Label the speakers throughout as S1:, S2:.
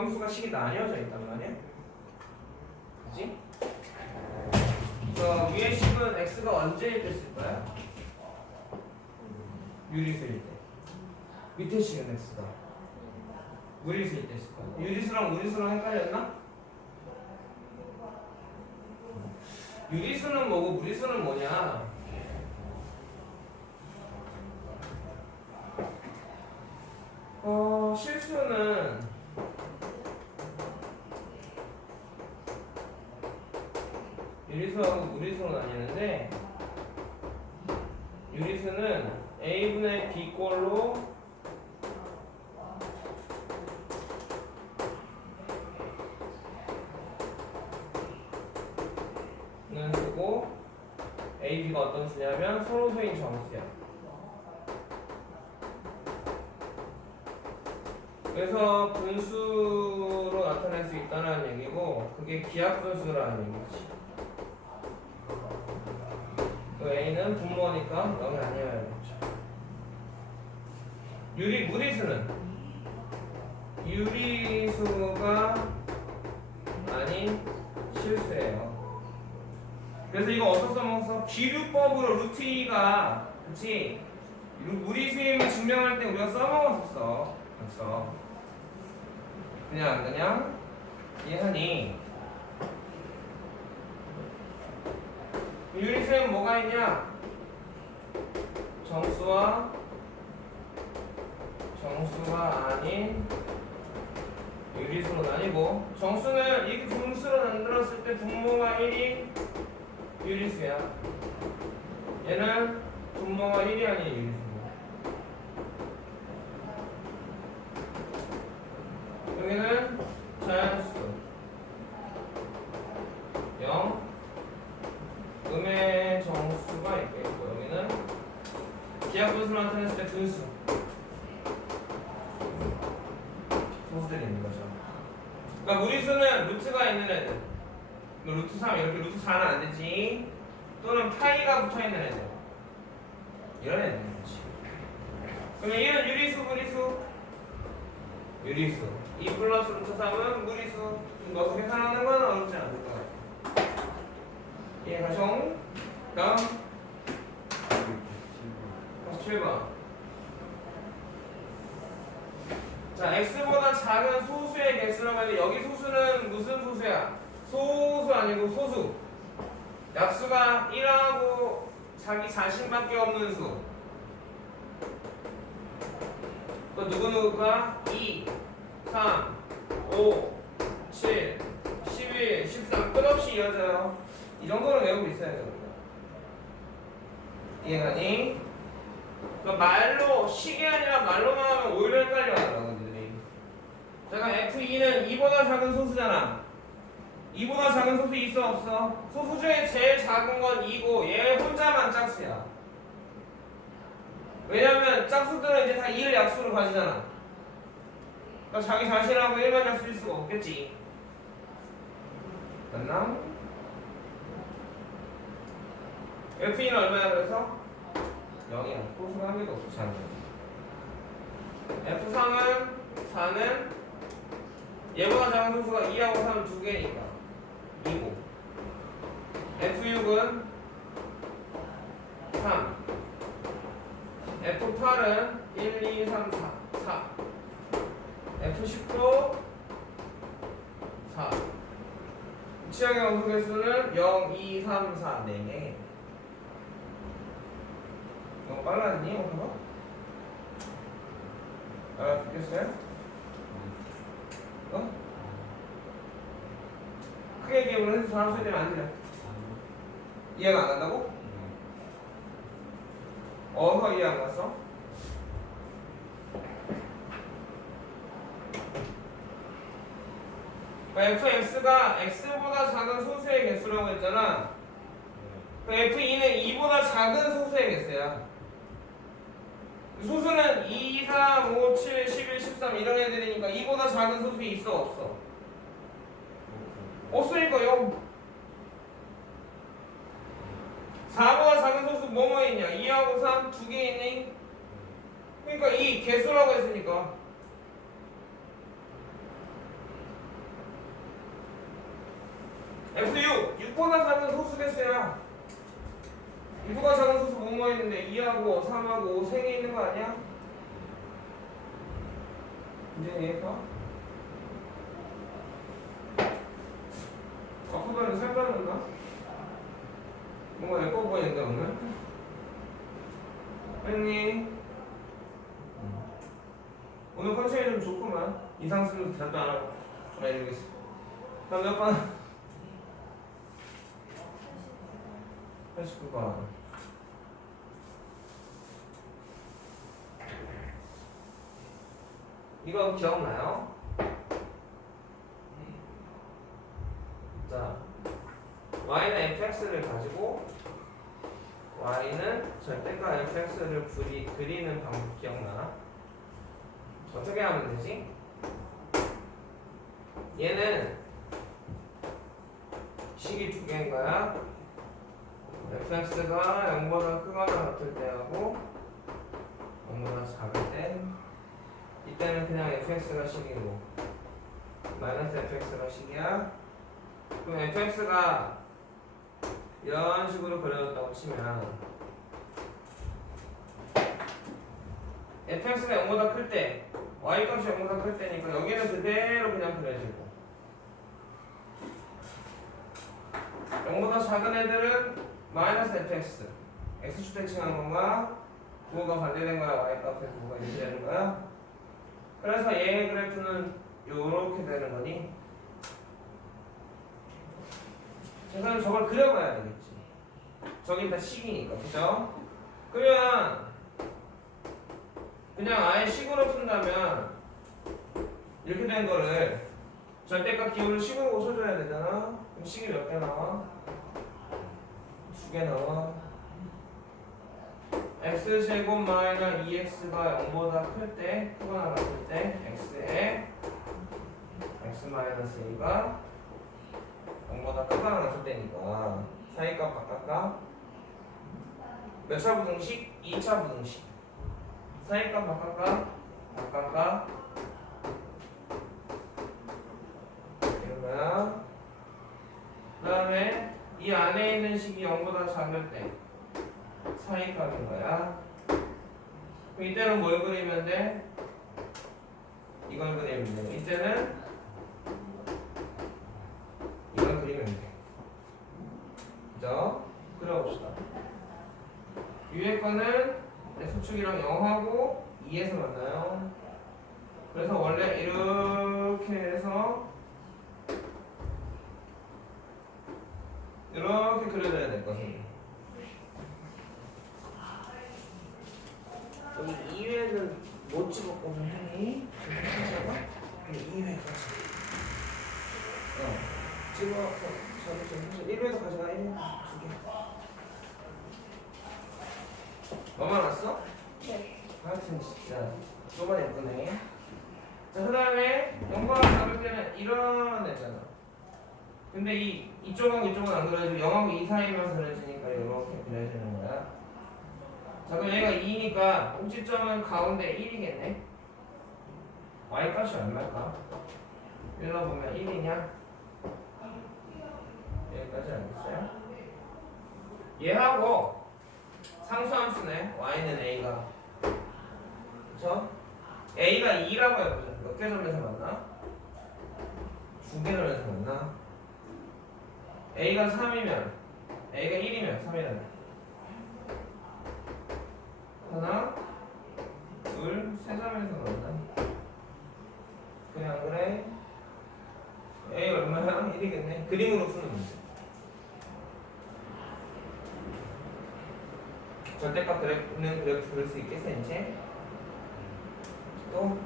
S1: 함수가 식이 나뉘어져 있단 말이야. 그지? 그래서 위의 식은 x가 언제 됐을 거야? 유리수일 때. 밑에 식은 x가 무리수일 때 거야. 유리수랑 무리수랑 헷갈렸나? 유리수는 뭐고 무리수는 뭐냐? 어, 실수는 유리수하고 무리수로 나뉘는데 유리수는 a분의 b꼴로 는 쓰고 a, b가 어떤 수냐면 서로소인 정수야. 그래서 분수로 나타낼 수 있다는 얘기고 그게 기하 분수라는 얘기지. 그 a는 분모니까 0이 아니어야 겠죠. 유리 무리수는 유리수가 아닌 실수예요. 그래서 이거 어디서 써먹었어? 비류법으로 루트 2가 그치? 무리수임을 증명할 때 우리가 써먹었었어 벌써 그냥 그냥 이해하니 유리수엔 뭐가 있냐? 정수와 정수가 아닌 유리수는 아니고 정수는 이 분수로 만들었을 때 분모가 1이 유리수야. 얘는 분모가 1이 아닌 유리수고. 여기는 자연수 0 음의 정수가 있겠고 여기는 기하 분수를 나타냈을 때 분수. 소수들이 있는 거죠. 그러니까 무리수는 루트가 있는 애들. 뭐 루트 3 이렇게 루트 4는 안 되지. 또는 파이가 붙어 있는 애들. 이런 애들 그렇지. 그러면 1은 유리수 무리수. 유리수. 2 플러스 루트 3은 무리수 이거 계산하는 건 어렵지 않을 거예요 이해가죠? 다음 47번 자 x보다 작은 소수의 개수라고 하는데 여기 소수는 무슨 소수야? 소수 아니고 소수. 약수가 1하고 자기 자신밖에 없는 수. 그 누구누구가 2, 3, 5, 7, 11, 13 끝없이 이어져요. 이 정도는 외우고 있어야죠. 이해가니? 그 말로 식이 아니라 말로만 하면 오히려 헷갈려 너희들이. 제가 F2는 2보다 작은 소수잖아. 2보다 작은 소수 있어 없어? 소수 중에 제일 작은 건 2고 얘 혼자만 짝수야. 왜냐면 짝수들은 이제 다 2를 약수로 가지잖아. 그러니까 자기 자신하고 1만 약수일 수가 없겠지. 맞나? F2는 얼마야 그래서? 0이야. 소수가 한 개도 없어 작은 F3은 4는 얘보다 작은 소수가 2하고 3은 두 개니까. 2고. F6은 3 F8은 1, 2, 3, 4 4 F10도 4 치약의 원소 개수는 0, 2, 3, 4 4개 너무 빨랐니 원소가? 알아듣겠어요? 어? 크게 해서 사람 소리 되면 안 들려 이해가 안 간다고? 어서 이해 안 갔어? 그러니까 fx가 x보다 작은 소수의 개수라고 했잖아 그 f2는 2보다 작은 소수의 개수야 소수는 2, 3, 5, 7, 11, 13 이런 애들이니까 2보다 작은 소수 있어 없어? 없으니까 0 4보다 작은 소수 있나? 두개 있니? 그러니까 이 개수라고 했으니까 F6 6보다 작은 소수 개수야 6보다 작은 소수 뭐뭐 있는데 2하고 3하고 5 3개 있는 거 아니야? 이제 이해가? 아프다는 살 빠졌나? 뭔가 예뻐 보이는데 오늘? 형님 오늘 컨셉이 좀 좋구만 이상 쓰는 대답도 안 하고 나 이러겠어 다음 몇 번? 89번 이거 기억나요? 자 y는 fx를 가지고 y는 절대가 fx를 그리, 그리는 방법 기억나? 어떻게 하면 되지? 얘는 식이 두 개인 거야. Fx가 0보다 크거나 같을 때하고 0보다 작을 때 이때는 그냥 fx가 식이고 마이너스 fx가 식이야. 그럼 fx가 이런 식으로 그려졌다고 치면 fx가 0보다 클 때 y 값이 0보다 클 때니까 여기는 그대로 그냥 그려지고 0보다 작은 애들은 마이너스 fx. x축 대칭한 건가? 부호가 반대된 거야? y 값에 부호가 이렇게 되는 거야? 그래서 얘의 그래프는 요렇게 되는 거니? 자, 그럼 저걸 그려봐야 되겠지. 저긴 다 식이니까 그죠? 그러면 그냥 아예 식으로 푼다면 이렇게 된 거를 절대값 기호를 식으로 고쳐줘야 되잖아. 그럼 식이 몇 개 나와? 두 개 나와 x제곱 마이너스 2x가 0보다 클 때 크거나 같을 때 x에 x 마이너스 a가 0보다 크거나 같을 때니까 사이값 바꿀까? 몇 차 부등식? 2차 부등식 사이값 바꿀까? 바꿀까? 그 다음에 이 안에 있는 식이 0보다 작을 때 사이값인 거야. 이때는 뭘 그리면 돼? 이걸 그리면 돼. 이때는 이걸 그리면 돼. 그죠? 그려봅시다. 위에 거는 F축이랑 0하고 2에서 만나요. 그래서 원래 이렇게 해서 이렇게 그려줘야 될 것은 여기 2회는 못 집었거든 형이 잠깐만 2회까지. 어. 집어 저기 좀 1회도 가져가 1회 두개. 너만 왔어?
S2: 네.
S1: 하여튼 진짜 너만 예쁘네. 자그 다음에 영광을 잡을 때는 이런 애잖아. 근데 이 이쪽하고 이쪽은 안 그려지고 0하고 2 사이만 그려지니까 이렇게 그려지는 거야 자 그럼 얘가 2니까 꼭지점은 가운데 1이겠네 y 값이 얼마일까? 읽어보면 1이냐? 여기까지 알겠어요? 얘하고 상수함수네 y는 a가 그쵸? a가 2라고 해보자 몇 개 점에서 만나? 두개 점에서? A가 3이면 a가 1이면 3이라네 하나 둘세 점에서 만나 그냥 그래 a 얼마야? 1이겠네 그림으로 푸는 문제 절대값 그래프는 그래프 그릴 수 있겠어 이제? 또?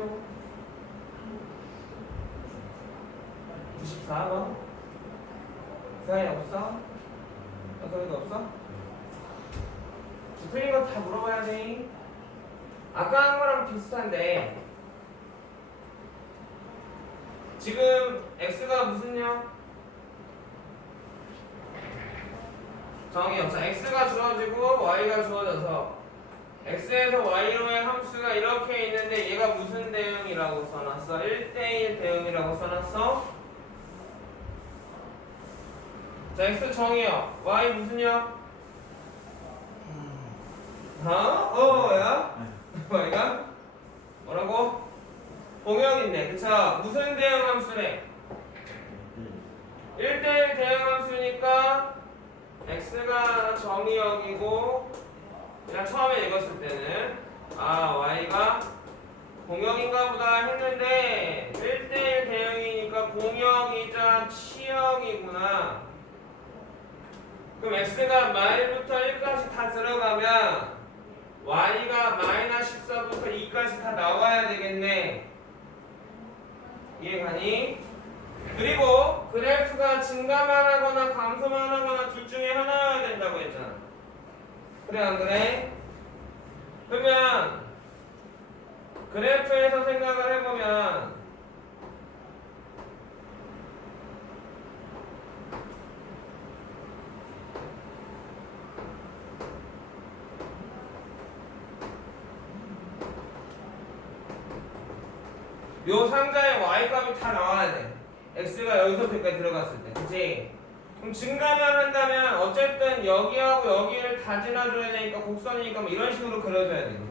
S1: 볼게요. 94번. 이상이 없어? 여성이도 없어? 틀린 거 다 물어봐야 돼. 아까 한 거랑 비슷한데. 지금 x가 무슨요? 정의 없어. x가 주어지고 y가 주어져서 x에서 y로의 함수가 이렇게 있는데 얘가 무슨 대응이라고 써놨어? 1대1 대응이라고 써놨어? 자, x 정의요. y 무슨요? 어? 어, 야? y가? 뭐라고? 공역 있네. 그쵸? 무슨 대응 함수래? 1대1 대응 함수니까 x가 정의역이고 그냥 처음에 읽었을 때는 아 y가 공역인가 보다 했는데 1대1 대응이니까 공역이자 치역이구나 그럼 x가 말부터 1까지 다 들어가면 y가 마이너스 14부터 2까지 다 나와야 되겠네 이해가니? 그리고 그래프가 증가만 하거나 감소만 하거나 둘 중에 하나여야 된다고 했잖아. 그래 안 그래? 그러면 그래프에서 생각을 해보면 요 상자에 y 값이 다 나와야 돼. x가 여기서부터까지 들어갔을 때, 그치? 그럼 증가만 한다면 어쨌든 여기하고 여기를 다 지나줘야 되니까 곡선이니까 뭐 이런 식으로 그려줘야 되겠지.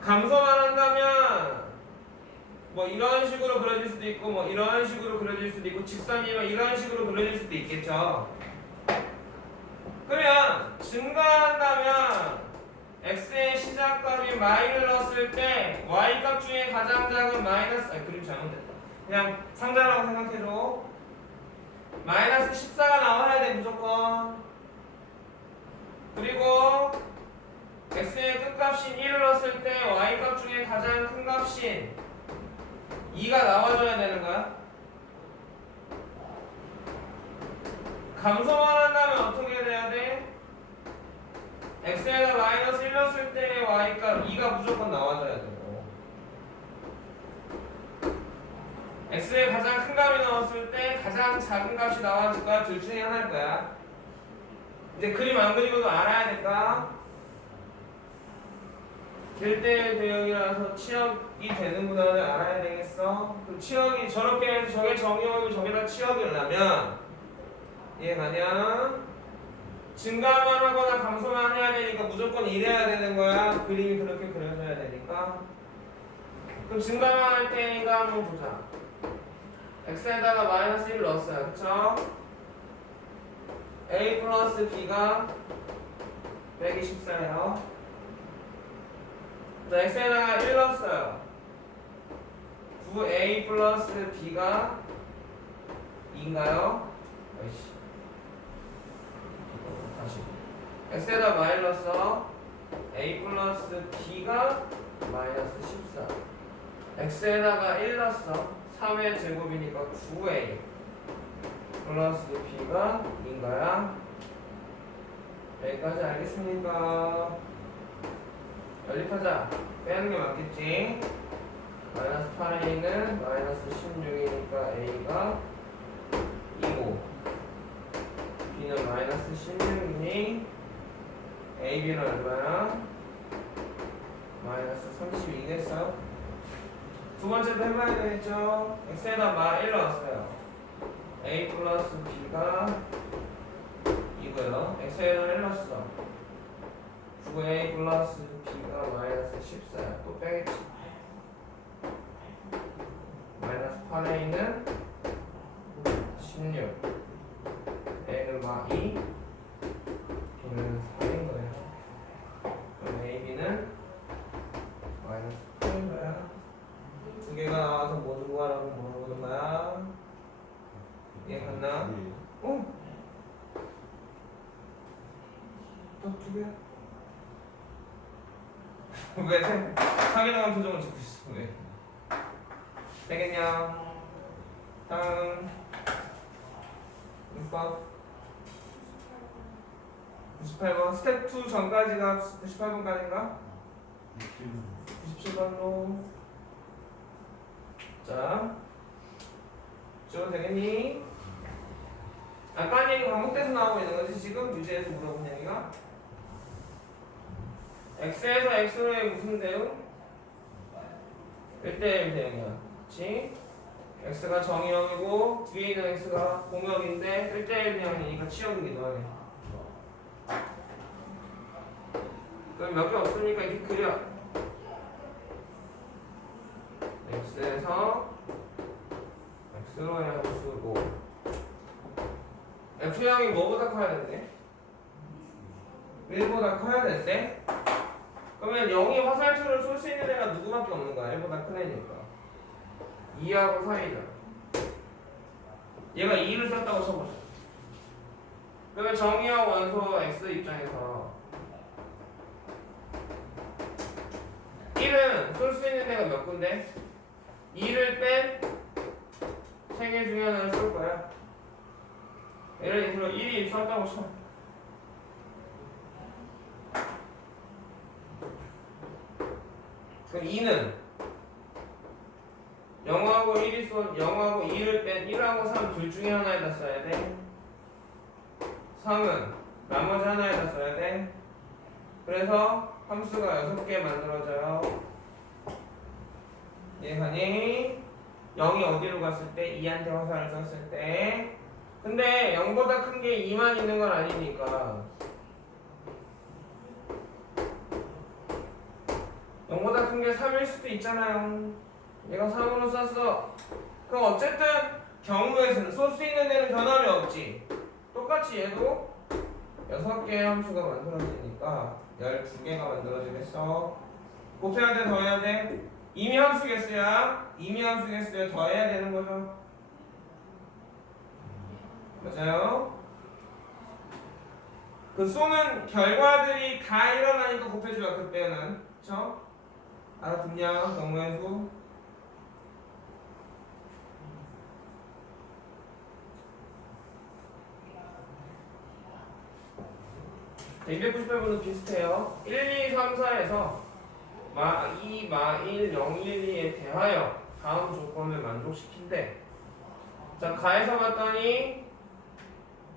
S1: 감소만 한다면 뭐 이런 식으로 그려질 수도 있고 뭐 이런 식으로 그려질 수도 있고 직선이면 이런 식으로 그려질 수도 있겠죠. 그러면 증가한다면 x의 시작값이 마이를 넣었을 때 y 값 중에 가장 작은 마이너스 아니 그림 잘못됐다 그냥 상자라고 생각해줘 마이너스 14가 나와야 돼 무조건. 그리고 x의 끝값인 1을 넣었을 때 y 값 중에 가장 큰 값인 2가 나와줘야 되는 거야. 감소만 한다면 어떻게 돼야 돼? x에다 마이너스 1 넣었을 때 y값 2가 무조건 나와줘야 되고 x에 가장 큰 값이 나왔을 때 가장 작은 값이 거야 둘 중에 하나일 거야 이제 그림 안 그리고도 알아야 될까? 1대1 대응이라서 치역이 되는구나를 알아야 되겠어? 그럼 치역이 저렇게 저게 정의역이고 저게다 치역이려면 이해가냐? 증가만 하거나 감소만 해야 되니까 무조건 이래야 되는 거야. 그림이 그렇게 그려져야 되니까. 그럼 증가만 할 때니까 한번 보자. X에다가 마이너스 1 넣었어요. 그쵸? a 플러스 b가 124예요. 자, x에다가 1 넣었어요. 9a 플러스 b가 2인가요? 아이씨. 다시 x에다 마이너스 a 플러스 b가 마이너스 14 x에다가 1 넣었어 3의 제곱이니까 9a 플러스 b가 2인가야? 여기까지 알겠습니까? 연립하자 빼는 게 맞겠지? 마이너스 8a는 마이너스 16이니까 a가 2고 b는 마이너스 16이니 AB는 얼마야? 마이너스 32겠어? 두 번째도 해봐야 되겠죠? x에다 마1 넣었어요. A 플러스 b가 이고요. x에다 1 넣었어. 그리고 a 플러스 b가 마이너스 14야. 또 빼겠지. 마이너스 8a는 16 A는 막 2, B는 4인 거예요. 그럼 A, B는 마이너스 8인 거야. 두 개가 나와서 뭐 누구 하라고 물어보는 거야? 이해 갔나? 어? 또두 개야? 왜 세- 사기당한 표정을 짓고 있어? 왜? 되겠냐? 다음 6번 98번 스텝 2 전까지가 98번까지인가? 97번로 자, 지워도 되겠니? 아까 한 얘기 반복돼서 나오고 있는 거지 지금 유제에서 물어본 얘기가 x에서 x로의 무슨 대응? 1대1 대응이야 그치? x가 정의형이고 뒤에 있는 x가 공역인데 1대1 대응이니까 치역이기도 하네 그럼 몇 개 없으니까 이렇게 그려 x에서 x로의 함수고 f형이 뭐보다 커야 된대? 1보다 커야 된대? 그러면 0이 화살표를 쏠 수 있는 애가 누구밖에 없는 거야? 1보다 큰 애니까. 2하고 4이잖아 얘가 2를 썼다고 쳐보자. 그러면 정의형 원소 x 입장에서 1은 쏠 수 있는 애가 몇 군데? 2를 뺀 3개 중에 하나를 쏠 거야. 예를 들어 1이 썼다고 쳐 그럼 2는 0하고 1이 쏜 0하고 2를 뺀 1하고 3 둘 중에 하나에다 써야 돼. 3은 나머지 하나에다 써야 돼. 그래서 함수가 6개 만들어져요. 이해가니? 0이 어디로 갔을 때? 2한테 화살을 쐈을 때. 근데 0보다 큰 게 2만 있는 건 아니니까 0보다 큰 게 3일 수도 있잖아요. 얘가 3으로 쐈어 그럼 어쨌든 경우에서는 쏠수 있는 데는 변함이 없지. 똑같이 얘도 6개의 함수가 만들어지니까 12개가 만들어지겠어. 곱해야 돼 더해야 돼? 이미 함수겠어야 이미 함수겠어야 더해야 되는 거죠? 맞아요? 그 쏘는 결과들이 다 일어나니까 곱해줘요 그때는. 그쵸? 알아듣냐 경우의 수 자, 298분은 비슷해요. 1, 2, 3, 4에서 마 2, 마 1, 0, 1, 2에 대하여 다음 조건을 만족시킨대. 자, 가에서 봤더니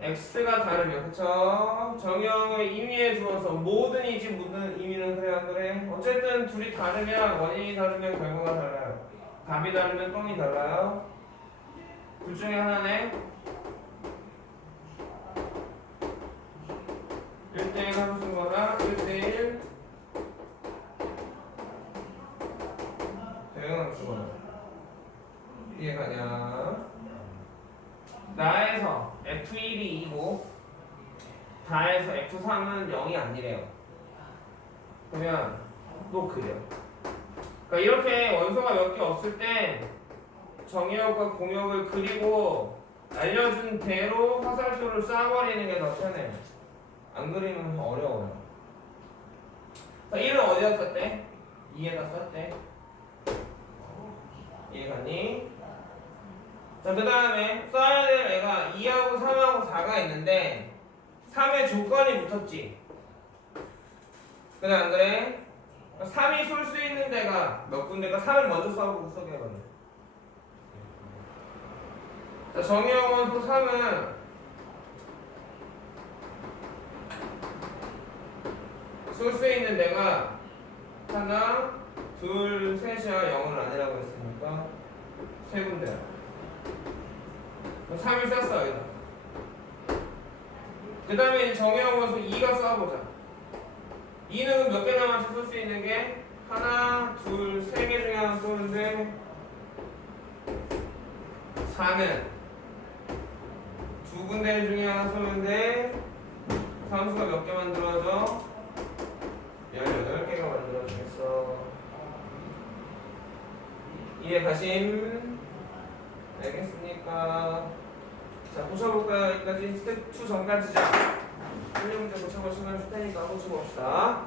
S1: x가 다르면 그쵸? 정형을 임의에 주어서 모든이지 모든 임의는 그래 안 그래? 어쨌든 둘이 다르면 원인이 다르면 결과가 달라요. 답이 다르면 똥이 달라요. 둘 중에 하나네. 1대1 함수 거나 1대1 대응 함수 거나 이해가냐? 나에서 F1이 2고 다에서 F3은 0이 아니래요. 그러면 또 그래요. 그러니까 이렇게 원소가 몇 개 없을 때 정의역과 공역을 그리고 알려준 대로 화살표를 쏴버리는 게 더 편해요. 안 그리면 어려워요. 자, 1은 어디다 썼대? 2에다 썼대. 이해가니? 자, 그 다음에 써야 될 애가 2하고 3하고 4가 있는데 3의 조건이 붙었지. 그래, 안 그래? 3이 쏠 수 있는 데가 몇 군데가 3을 먼저 써보고 써게 해봐요. 자, 정의형 원소 3은 쏠 수 있는 데가 하나, 둘, 셋이야 0은 아니라고 했으니까 세 군데야. 3을 쐈어 여기다. 그 다음에 정의형 원소 2가 쏴보자. 2는 몇개 남았지 쏠수 있는 게 하나, 둘, 세 개 중에 하나 쏘는데 4는 두 군데 중에 하나 쏘는데 함수가 몇 개 만들어져? 18개가 만들어지겠어. 이해 가심? 알겠습니까? 자, 고쳐볼까요? 여기까지 스텝 2 전까지죠. 1년 문제 고쳐볼 시간 줄 테니까 고쳐봅시다.